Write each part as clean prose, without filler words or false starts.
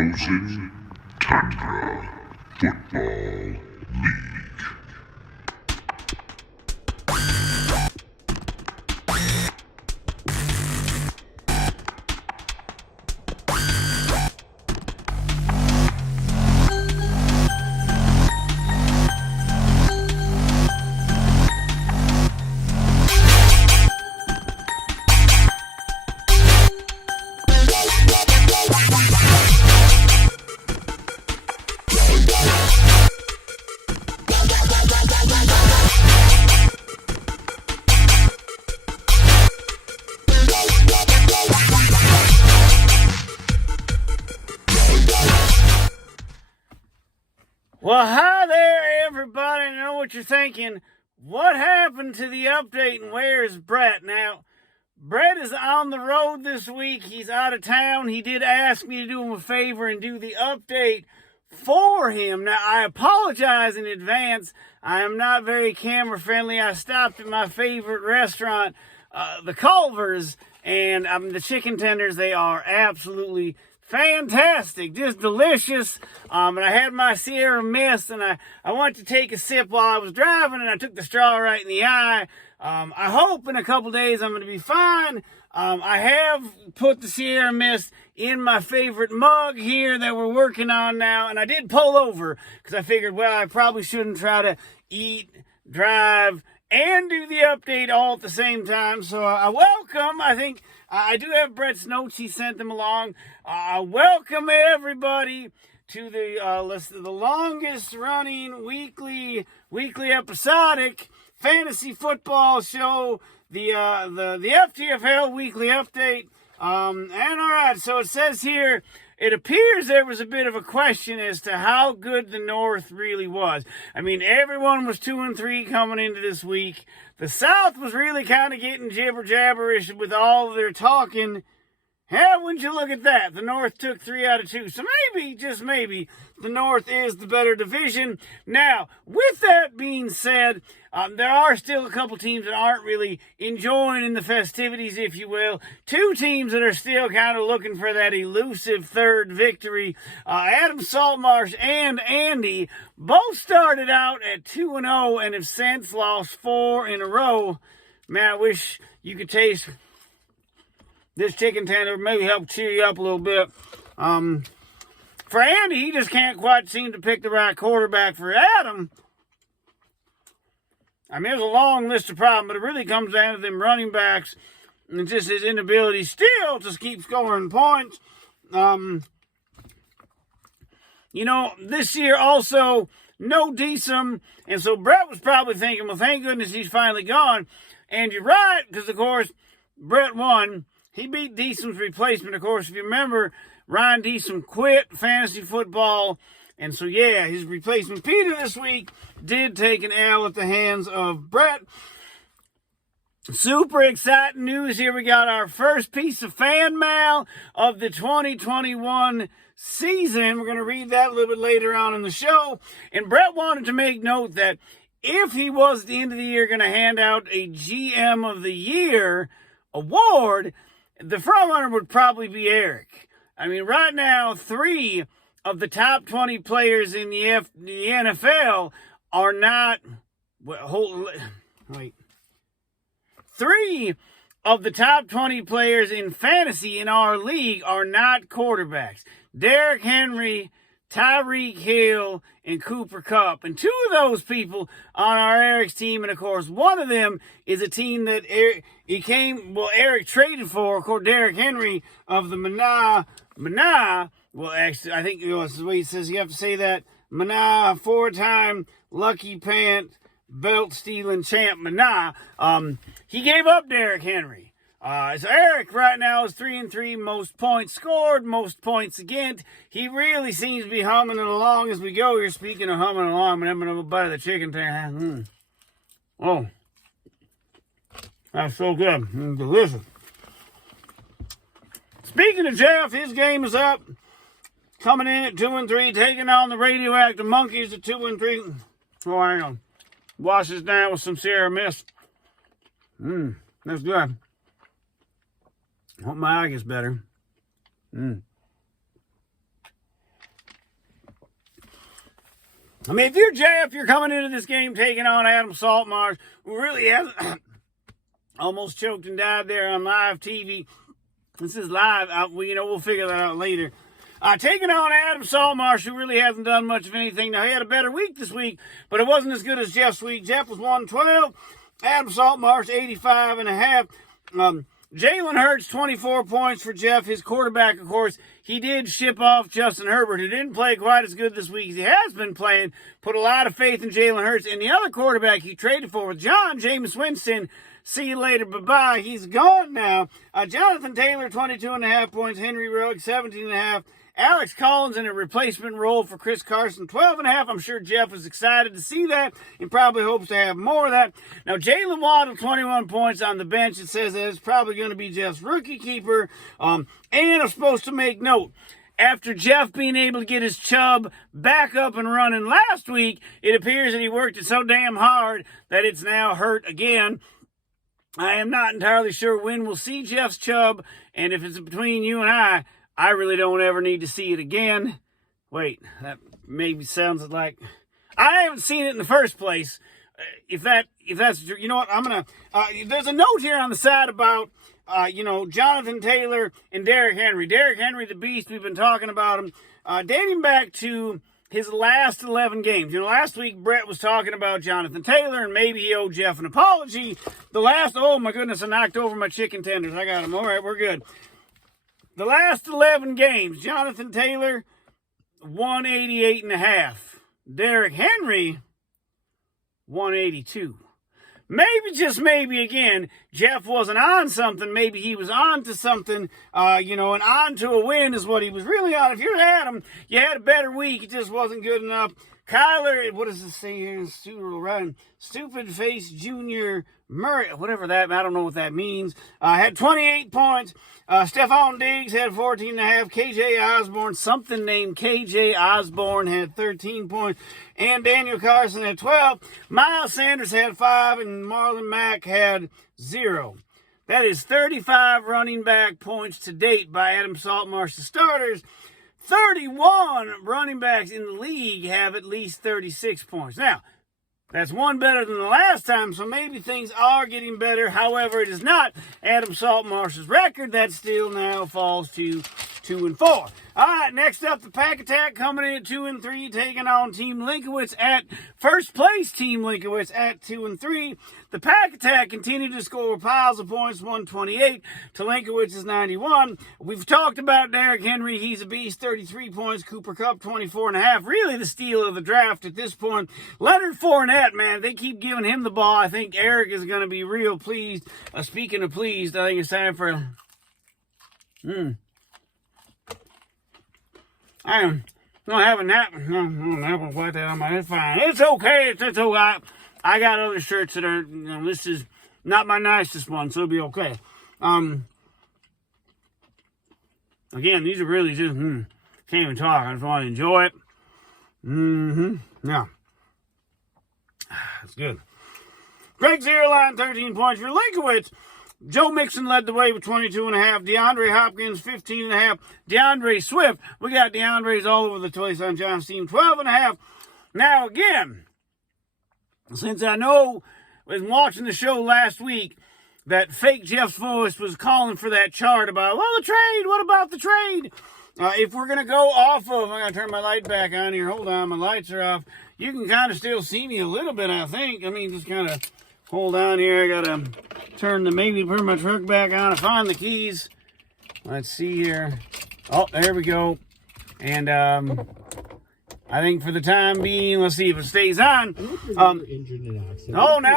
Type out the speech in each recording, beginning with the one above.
Frozen Tundra Football League. Well, hi there, everybody. I know what you're thinking. What happened to the update and where is Brett? Now, Brett is on the road this week. He's out of town. He did ask me to do him a favor and do the update for him. Now, I apologize in advance. I am not very camera friendly. I stopped at my favorite restaurant, the Culver's, and the chicken tenders. They are absolutely fantastic, just delicious. And I had my Sierra Mist, and I wanted to take a sip while I was driving, and I took the straw right in the eye. I hope in a couple days I'm going to be fine. I have put the Sierra Mist in my favorite mug here that we're working on now, and I did pull over because I figured, well, I probably shouldn't try to eat, drive, and do the update all at the same time. So I think I do have Brett's notes. He sent them along. Welcome everybody to the longest running weekly episodic fantasy football show, the FTFL weekly update. And all right, so it says here, it appears there was a bit of a question as to how good the North really was. I mean, everyone was 2-3 coming into this week. The South was really kind of getting jibber-jabberish with all of their talking. Yeah, wouldn't you look at that? The North took 3 out of 2. So maybe, just maybe, the North is the better division. Now, with that being said, there are still a couple teams that aren't really enjoying the festivities, if you will. 2 teams that are still kind of looking for that elusive third victory. Adam Saltmarsh and Andy both started out at 2-0 and have since lost 4 in a row. Man, I wish you could taste this chicken tender, maybe help cheer you up a little bit. For Andy, he just can't quite seem to pick the right quarterback. For Adam, I mean, there's a long list of problems, but it really comes down to them running backs and just his inability still to keep scoring points. This year also, no Deesum, and so Brett was probably thinking, well, thank goodness he's finally gone. And you're right, because, of course, Brett won. He beat Deesum's replacement. Of course, if you remember, Ryan Deesum quit fantasy football. And so, yeah, his replacement, Peter, this week did take an L at the hands of Brett. Super exciting news here. We got our first piece of fan mail of the 2021 season. We're going to read that a little bit later on in the show. And Brett wanted to make note that if he was at the end of the year going to hand out a GM of the Year award, the front runner would probably be Eric. I mean, right now, 3 of the top 20 players in the NFL are not. Wait. 3 of the top 20 players in fantasy in our league are not quarterbacks. Derrick Henry, Tyreek Hill, and Cooper Kupp. And 2 of those people on our Eric's team, and of course, one of them is a team that Eric traded for, of course, Derrick Henry of the Mana. Well, actually, I think that's the way he says you have to say that. Mana, 4-time Lucky Pant, belt-stealing champ Mana. He gave up Derrick Henry. So Eric right now is 3-3, most points scored, most points against. He really seems to be humming it along as we go here. Speaking of humming along, I'm having a bite of the chicken tender. Oh, that's so good. Delicious. Speaking of Jeff, his game is up. Coming in at 2-3, taking on the radioactive monkeys at 2-3. Oh, hang on. Wash this down with some Sierra Mist. That's good. Hope my eye gets better. I mean, if you're Jeff, you're coming into this game taking on Adam Saltmarsh, who really hasn't almost choked and died there on live TV. This is live. We'll figure that out later. Taking on Adam Saltmarsh, who really hasn't done much of anything. Now, he had a better week this week, but it wasn't as good as Jeff's week. Jeff was 112. Adam Saltmarsh, 85.5. Jalen Hurts, 24 points for Jeff. His quarterback, of course, he did ship off Justin Herbert, who didn't play quite as good this week as he has been playing. Put a lot of faith in Jalen Hurts. And the other quarterback he traded for was Jameis Winston. See you later. Bye-bye. He's gone now. Jonathan Taylor, 22.5 points. Henry Ruggs, 17.5. Alex Collins in a replacement role for Chris Carson, 12.5. I'm sure Jeff is excited to see that and probably hopes to have more of that. Now, Jalen Waddle, 21 points on the bench. It says that it's probably going to be Jeff's rookie keeper. And I'm supposed to make note, after Jeff being able to get his Chubb back up and running last week, it appears that he worked it so damn hard that it's now hurt again. I am not entirely sure when we'll see Jeff's Chubb, and if it's between you and I really don't ever need to see it again. Wait, that maybe sounds like I haven't seen it in the first place. If that's true, you know what? I'm gonna. There's a note here on the side about Jonathan Taylor and Derrick Henry. Derrick Henry, the beast. We've been talking about him, dating back to his last 11 games. Last week Brett was talking about Jonathan Taylor and maybe he owed Jeff an apology. Oh my goodness, I knocked over my chicken tenders. I got them. All right, we're good. The last 11 games, Jonathan Taylor, 188.5. Derrick Henry, 182. Maybe, just maybe, again, Jeff wasn't on something. Maybe he was on to something, and on to a win is what he was really on. If you're Adam, you had a better week. It just wasn't good enough. Kyler, what does it say here? Stupid Face Junior Murray, whatever that, I don't know what that means. Had 28 points. Stephon Diggs had 14.5. KJ Osborne, something named KJ Osborne, had 13 points. And Daniel Carson had 12. Miles Sanders had 5. And Marlon Mack had 0. That is 35 running back points to date by Adam Saltmarsh, the starters. 31 running backs in the league have at least 36 points. Now, that's one better than the last time, so maybe things are getting better. However, it is not Adam Saltmarsh's record. That still now falls to 2-4. All right, next up, the Pack Attack coming in at 2-3, taking on Team Linkowitz at first place. Team Linkowitz at 2-3. The Pack Attack continued to score piles of points, 128 to Linkowitz's 91. We've talked about Derrick Henry. He's a beast, 33 points. Cooper Kupp, 24.5. Really the steal of the draft at this point. Leonard Fournette, man, they keep giving him the ball. I think Eric is going to be real pleased. Speaking of pleased, I think it's time for... I am not having that. No, I'm like that on my head. Fine. It's okay. It's okay. I got other shirts that are, this is not my nicest one, so it'll be okay. Again, these are really just, can't even talk. I just want to enjoy it. Yeah. That's good. Greg Zierlein, 13 points for Linkowitz. Joe Mixon led the way with 22.5. DeAndre Hopkins, 15.5. DeAndre Swift. We got DeAndre's all over the place on John's team, 12.5. Now, again, since I know, was watching the show last week, that fake Jeff's voice was calling for that chart about, well, the trade, what about the trade? If we're going to go off of, I got to turn my light back on here. Hold on, my lights are off. You can kind of still see me a little bit, I think. I mean, just kind of hold on here. I got to turn my truck back on. I find the keys. Let's see here. Oh, there we go. And, I think for the time being, let's see if it stays on. Now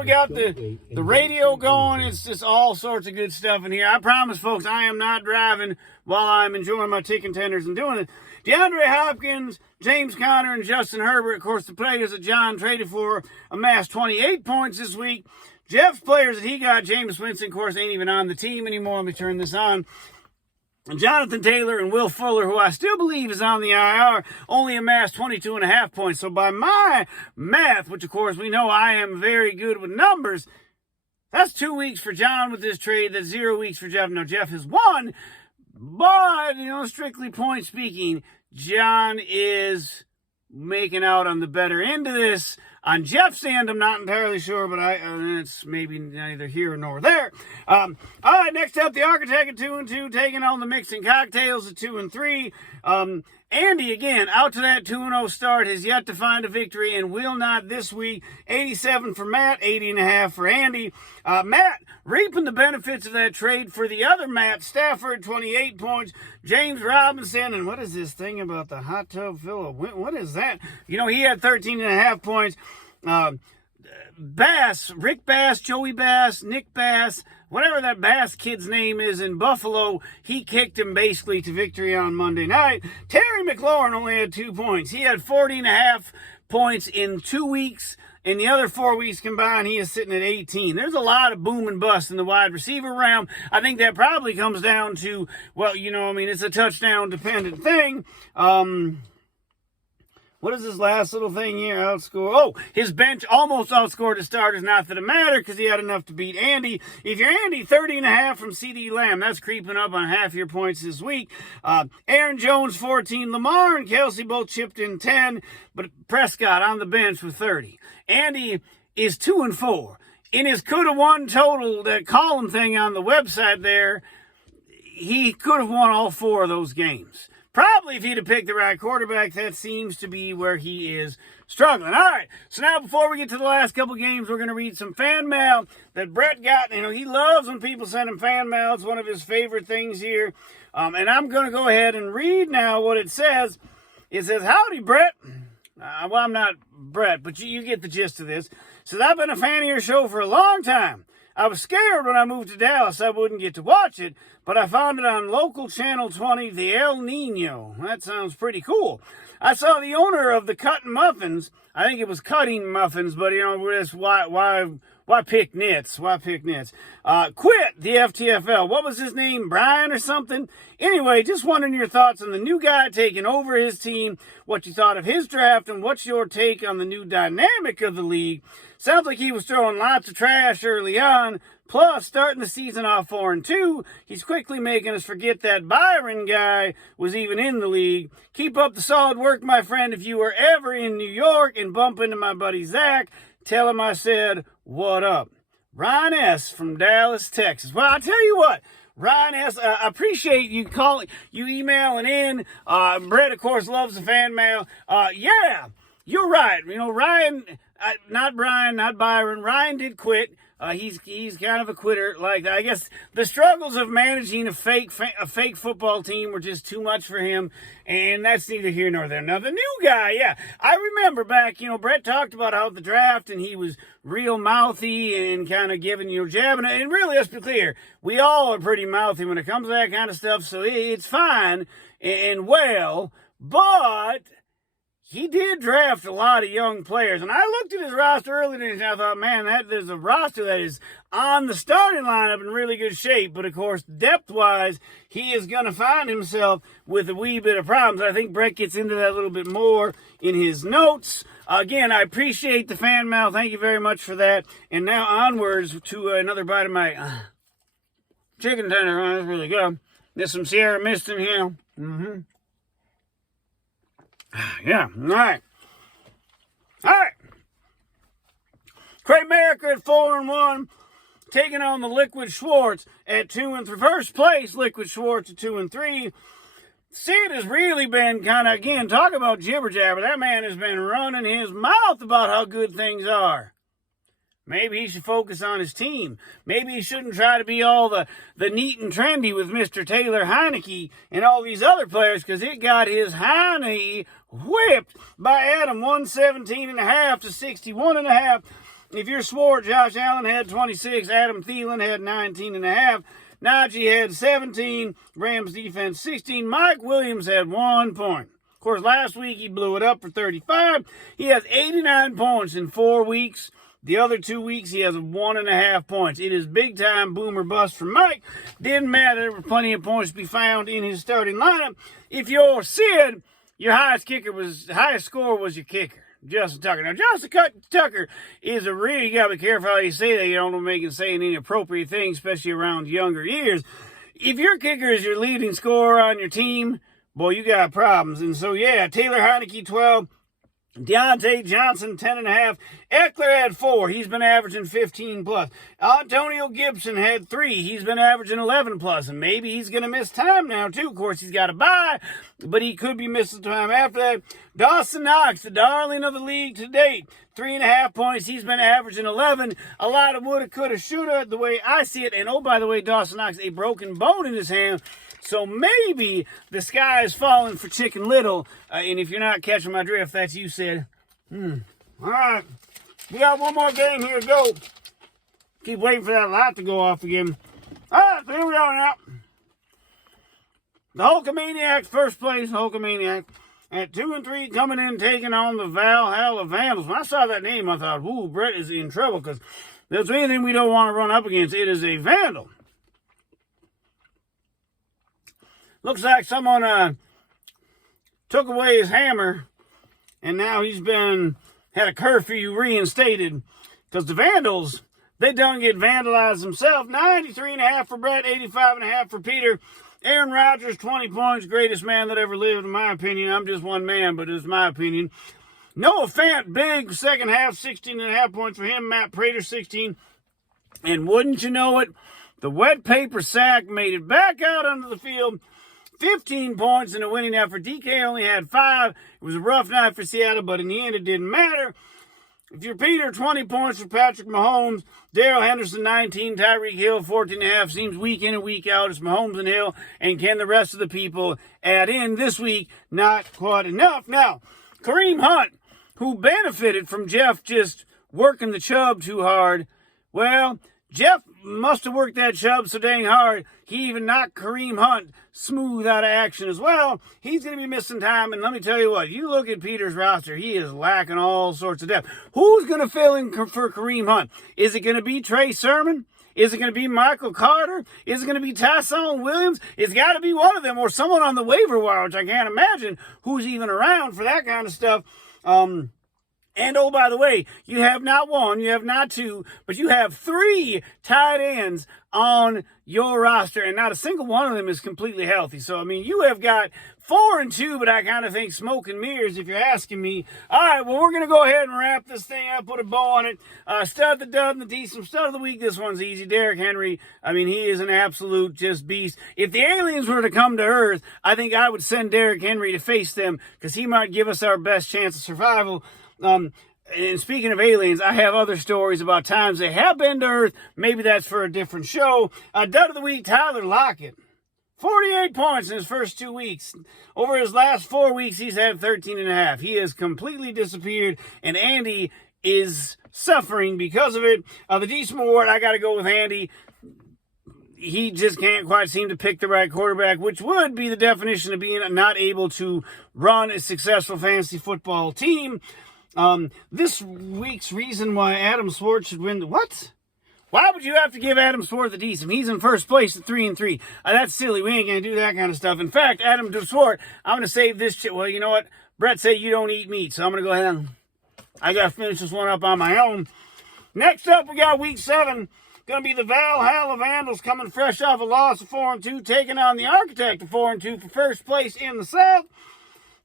we got the radio going. It's just all sorts of good stuff in here. I promise, folks, I am not driving while I'm enjoying my chicken tenders and doing it. DeAndre Hopkins, James Conner, and Justin Herbert, of course, the players that John traded for, amassed 28 points this week. Jeff's players that he got, Jameis Winston, of course, ain't even on the team anymore. Let me turn this on. And Jonathan Taylor and Will Fuller, who I still believe is on the IR, only amassed 22.5 points. So by my math, which of course we know I am very good with numbers, that's 2 weeks for John with this trade. That's 0 weeks for Jeff. No, Jeff has won. But, strictly point speaking, John is making out on the better end of this. On Jeff's end, I'm not entirely sure, but it's maybe neither here nor there. All right, next up, the Architect at 2-2, taking on the Mixing Cocktails at 2-3. Andy, again, out to that 2-0 start, has yet to find a victory and will not this week. 87 for Matt, 80.5 for Andy. Matt reaping the benefits of that trade for the other Matt, Stafford, 28 points. James Robinson, and what is this thing about the hot tub filler? What is that? You know, he had 13.5 points. Bass, Rick Bass, Joey Bass, Nick Bass, whatever that Bass kid's name is in Buffalo, he kicked him basically to victory on Monday night. Terry McLaurin only had 2 points. He had 40.5 points in 2 weeks. In the other 4 weeks combined, he is sitting at 18. There's a lot of boom and bust in the wide receiver realm. I think that probably comes down to, well, you know, I mean, it's a touchdown-dependent thing. What is this last little thing here? Outscore. Oh, his bench almost outscored his starters. Not that it mattered because he had enough to beat Andy. If you're Andy, 30.5 from C.D. Lamb. That's creeping up on half your points this week. Aaron Jones, 14. Lamar and Kelsey both chipped in 10. But Prescott on the bench with 30. Andy is 2-4. In his could-have-won total, that column thing on the website there, he could have won all 4 of those games. Probably if he'd have picked the right quarterback, that seems to be where he is struggling. All right, so now before we get to the last couple games, we're going to read some fan mail that Brett got. You know, he loves when people send him fan mail. It's one of his favorite things here. And I'm going to go ahead and read now what it says. It says, "Howdy, Brett." Well, I'm not Brett, but you get the gist of this. It says, "I've been a fan of your show for a long time. I was scared when I moved to Dallas I wouldn't get to watch it, but I found it on local channel 20, the El Nino. That sounds pretty cool. I saw the owner of the Cutting Muffins. I think it was Cutting Muffins, but you know, that's why pick nits? Why pick nits? Quit the FTFL. What was his name? Brian or something? Anyway, just wondering your thoughts on the new guy taking over his team, what you thought of his draft, and what's your take on the new dynamic of the league. Sounds like he was throwing lots of trash early on. Plus, starting the season off 4-2, he's quickly making us forget that Byron guy was even in the league. Keep up the solid work, my friend. If you were ever in New York and bump into my buddy Zach, tell him I said, what up? Ryan S. from Dallas, Texas." Well, I'll tell you what, Ryan S., I appreciate you calling, you emailing in. Brett, of course, loves the fan mail. Yeah, you're right. You know, Ryan, not Brian, not Byron. Ryan did quit. He's kind of a quitter like that. I guess the struggles of managing a fake football team were just too much for him, and that's neither here nor there. Now, the new guy, yeah, I remember back, you know, Brett talked about how the draft, and he was real mouthy and kind of giving, you know, jabbing. And really, let's be clear, we all are pretty mouthy when it comes to that kind of stuff, so it's fine and well, but he did draft a lot of young players. And I looked at his roster earlier today and I thought, man, there's a roster that is on the starting lineup in really good shape. But, of course, depth-wise, he is going to find himself with a wee bit of problems. I think Brett gets into that a little bit more in his notes. Again, I appreciate the fan mail. Thank you very much for that. And now onwards to another bite of my chicken tender. Oh, that's really good. There's some Sierra Mist in here. Mm-hmm. Yeah, all right. Craig America at 4-1, taking on the Liquid Schwartz at 2-3. First place, Liquid Schwartz at 2-3. Sid has really been kind of, again, talk about jibber jabber. That man has been running his mouth about how good things are. Maybe he should focus on his team. Maybe he shouldn't try to be all the neat and trendy with Mr. Taylor Heineke and all these other players, because it got his Heine whipped by Adam, 117.5 to 61.5. If you're Swart, Josh Allen had 26. Adam Thielen had 19.5. Najee had 17. Rams defense 16. Mike Williams had 1 point. Of course, last week he blew it up for 35. He has 89 points in 4 weeks. The other 2 weeks, he has 1.5 points. It is big time boom or bust for Mike. Didn't matter. There were plenty of points to be found in his starting lineup. If you're Sid, your highest score was your kicker, Justin Tucker. Now, Justin Tucker is a really, you got to be careful how you say that. You don't want to make him saying inappropriate things, especially around younger years. If your kicker is your leading scorer on your team, boy, you got problems. And so, yeah, Taylor Heineke, 12. Deontay Johnson, 10.5. Eckler had 4. He's been averaging 15 plus. Antonio Gibson had 3. He's been averaging 11 plus. And maybe he's going to miss time now, too. Of course, he's got to bye, but he could be missing time after that. Dawson Knox, the darling of the league to date, 3.5 points. He's been averaging 11. A lot of woulda, coulda, shoulda, the way I see it. And oh, by the way, Dawson Knox, a broken bone in his hand. So maybe the sky is falling for Chicken Little. And if you're not catching my drift, that's you said. All right. We got one more game here to go. Keep waiting for that light to go off again. All right, so here we are now. The Hulkamaniacs, first place Hulkamaniac. At 2-3, coming in, taking on the Valhalla Vandals. When I saw that name, I thought, ooh, Brett is in trouble, because if there's anything we don't want to run up against, it is a Vandal. Looks like someone took away his hammer, and now he's had a curfew reinstated, because the Vandals, they done get vandalized themselves. 93.5 for Brett, 85.5 for Peter. Aaron Rodgers, 20 points, greatest man that ever lived, in my opinion. I'm just one man, but it's my opinion. Noah Fant, big second half, 16.5 points for him. Matt Prater, 16. And wouldn't you know it, the wet paper sack made it back out onto the field. 15 points in a winning effort. DK only had 5. It was a rough night for Seattle, but in the end, it didn't matter. If you're Peter, 20 points for Patrick Mahomes. Darrell Henderson, 19. Tyreek Hill, 14.5. Seems week in and week out. It's Mahomes and Hill. And can the rest of the people add in this week? Not quite enough. Now, Kareem Hunt, who benefited from Jeff just working the Chubb too hard. Well, Jeff must have worked that Chubb so dang hard, he even knocked Kareem Hunt smooth out of action as well. He's going to be missing time, and let me tell you what, you look at Peter's roster, he is lacking all sorts of depth. Who's going to fill in for Kareem Hunt? Is it going to be Trey Sermon? Is it going to be Michael Carter? Is it going to be Tyson Williams? It's got to be one of them, or someone on the waiver wire, which I can't imagine who's even around for that kind of stuff. And oh, by the way, you have not 1, you have not 2, but you have 3 tight ends on your roster, and not a single one of them is completely healthy. So, I mean, you have got 4-2, but I kind of think smoke and mirrors if you're asking me. All right, well, we're going to go ahead and wrap this thing up, put a bow on it. Stud the dud and the decent stud of the week. This one's easy. Derrick Henry, I mean, he is an absolute just beast. If the aliens were to come to Earth, I think I would send Derrick Henry to face them, because he might give us our best chance of survival. And speaking of aliens, I have other stories about times they have been to Earth. Maybe that's for a different show. Dud of the week, Tyler Lockett. 48 points in his first 2 weeks. Over his last 4 weeks, he's had 13.5. He has completely disappeared, and Andy is suffering because of it. The decent award, I got to go with Andy. He just can't quite seem to pick the right quarterback, which would be the definition of being not able to run a successful fantasy football team. This week's reason why Adam Swartz should win the what? Why would you have to give Adam Swartz the decent? He's in first place at 3-3. That's silly. We ain't gonna do that kind of stuff. In fact, Adam Swartz, I'm gonna save this shit. Well, you know what? Brett said you don't eat meat, so I'm gonna go ahead and I gotta finish this one up on my own. Next up, we got week 7. Gonna be the Valhalla Vandals coming fresh off a loss of 4-2, taking on the Architect of 4-2 for first place in the South.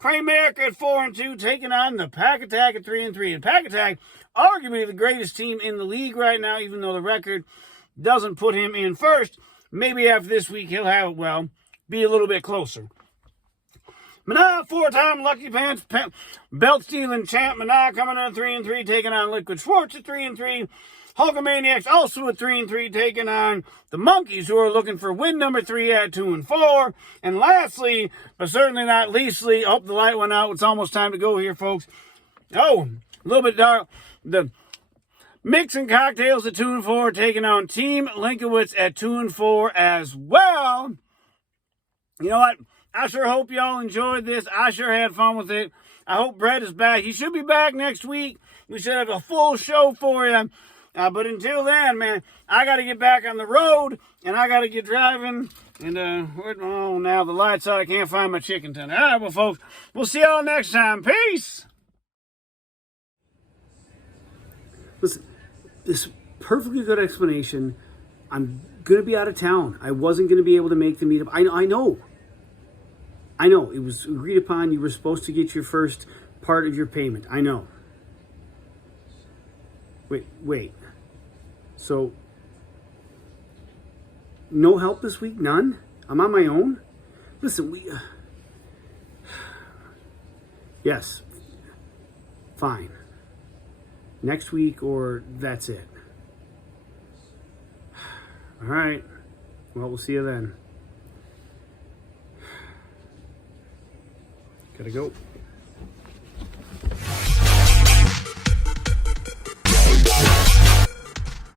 Craymerk at 4-2, taking on the Pack Attack at 3-3. And Pack Attack, arguably the greatest team in the league right now, even though the record doesn't put him in first. Maybe after this week he'll have it, well, be a little bit closer. Manah, 4-time Lucky Pants, belt-stealing champ. Manah coming in at 3-3, taking on Liquid Schwartz at 3-3. Hulkamaniacs also at 3-3, taking on the Monkeys, who are looking for win number 3 at 2-4. And lastly, but certainly not leastly, the light went out. It's almost time to go here, folks. Oh, a little bit dark. The Mixing Cocktails at 2-4, taking on Team Linkowitz at 2-4 as well. You know what? I sure hope y'all enjoyed this. I sure had fun with it. I hope Brett is back. He should be back next week. We should have a full show for you. But until then, man, I got to get back on the road, and I got to get driving. And, now the light's out. I can't find my chicken tender. All right, well, folks, we'll see y'all next time. Peace! Listen, this perfectly good explanation. I'm going to be out of town. I wasn't going to be able to make the meetup. I know. It was agreed upon. You were supposed to get your first part of your payment. I know. Wait. So, no help this week? None? I'm on my own? Listen, yes. Fine. Next week, or that's it. All right. Well, we'll see you then. Gotta go.